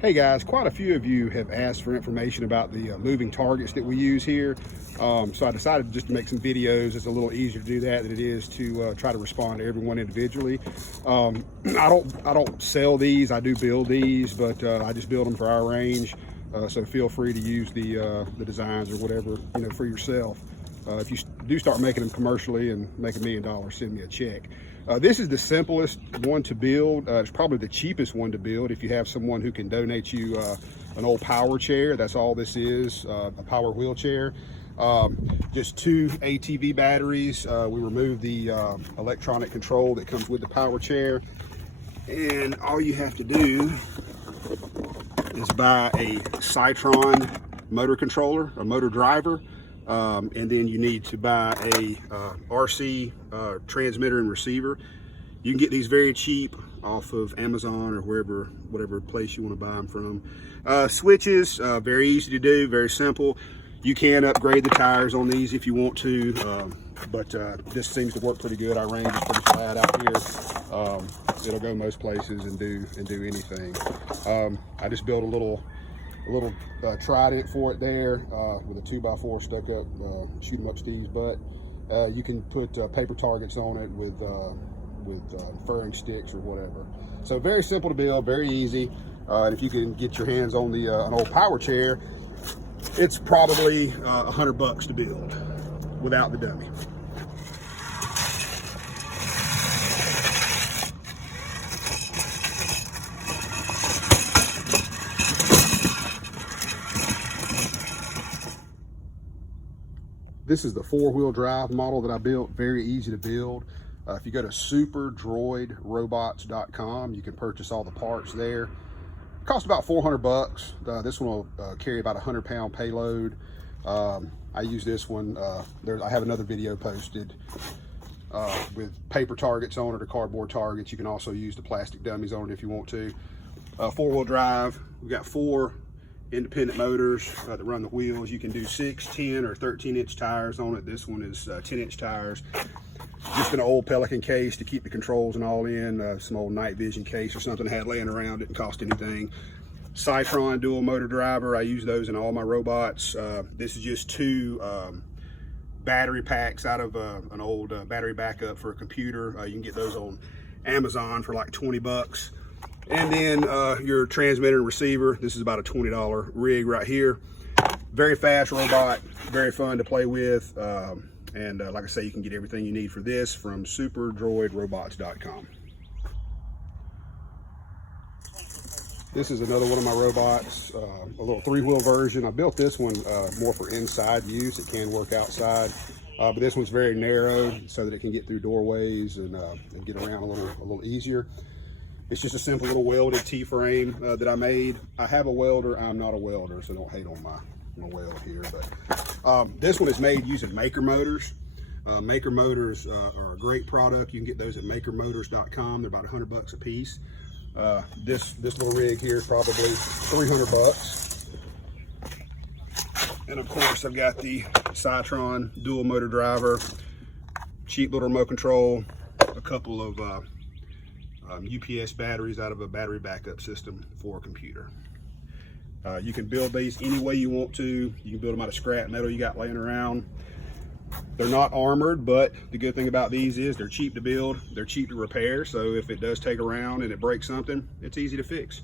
Hey guys, quite a few of you have asked for information about the moving targets that we use here. So I decided just to make some videos. It's a little easier to do that than it is to try to respond to everyone individually. I don't sell these, I do build these, but I just build them for our range. So feel free to use the designs or whatever, for yourself. If you do start making them commercially and make $1 million, send me a check. This is the simplest one to build. It's probably the cheapest one to build. If you have someone who can donate you an old power chair, that's all this is, a power wheelchair. Just 2 ATV batteries. We remove the electronic control that comes with the power chair. And all you have to do is buy a CYTRON motor controller, a motor driver. And then you need to buy a RC transmitter and receiver. You can get these very cheap off of Amazon or whatever place you want to buy them from. Switches, very easy to do, very simple. You can upgrade the tires on these if you want to, but this seems to work pretty good. Our range is pretty flat out here. It'll go most places and do anything. I just built a little trident for it there with a 2x4 stuck up, shoot 'em up Steve's butt. You can put paper targets on it with furring sticks or whatever. So very simple to build, very easy. And if you can get your hands on the an old power chair, it's probably $100 to build without the dummy. This is the 4-wheel drive model that I built, very easy to build. If you go to superdroidrobots.com, you can purchase all the parts there. It costs about $400. This one will carry about a 100-pound payload. I use this one, I have another video posted with paper targets on it or cardboard targets. You can also use the plastic dummies on it if you want to. 4-wheel drive, we've got 4 independent motors that run the wheels. You can do 6, 10, or 13-inch tires on it. This one is 10-inch tires. Just an old Pelican case to keep the controls and all in. Some old night vision case or something I had laying around. Didn't cost anything. CYTRON Dual motor driver. I use those in all my robots. This is just 2 battery packs out of an old battery backup for a computer. You can get those on Amazon for like $20. And then your transmitter and receiver. This is about a $20 rig right here. Very fast robot, very fun to play with. And like I say, you can get everything you need for this from superdroidrobots.com. This is another one of my robots, a little 3-wheel version. I built this one more for inside use. It can work outside, but this one's very narrow so that it can get through doorways and get around a little easier. It's just a simple little welded T-frame that I made. I have a welder. I'm not a welder, so don't hate on my weld here. But this one is made using Maker motors. Maker motors are a great product. You can get those at makermotors.com. They're about $100 a piece. This little rig here is probably $300. And of course, I've got the CYTRON Dual motor driver, cheap little remote control, a couple of UPS batteries out of a battery backup system for a computer. You can build these any way you want to. You can build them out of scrap metal you got laying around. They're not armored, but the good thing about these is they're cheap to build, they're cheap to repair, so if it does take a round and it breaks something, it's easy to fix.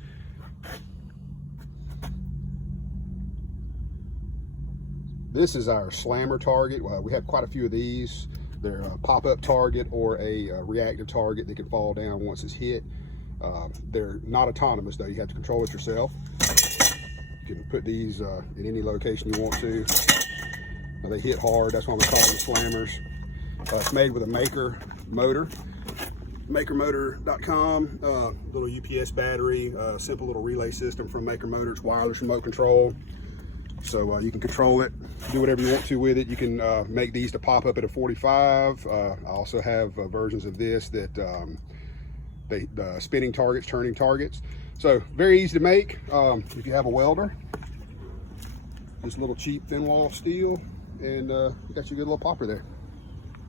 This is our slammer target. We have quite a few of these. They're a pop-up target or a reactive target that can fall down once it's hit. They're not autonomous though, you have to control it yourself. You can put these in any location you want to. They hit hard, that's why we call them slammers. It's made with a Maker motor. Makermotor.com, little UPS battery, simple little relay system from Maker Motors, wireless remote control. So you can control it, do whatever you want to with it. You can make these to pop up at a 45. I also have versions of this that spinning targets, turning targets. So very easy to make if you have a welder. Just a little cheap thin wall steel, and you got your good little popper there.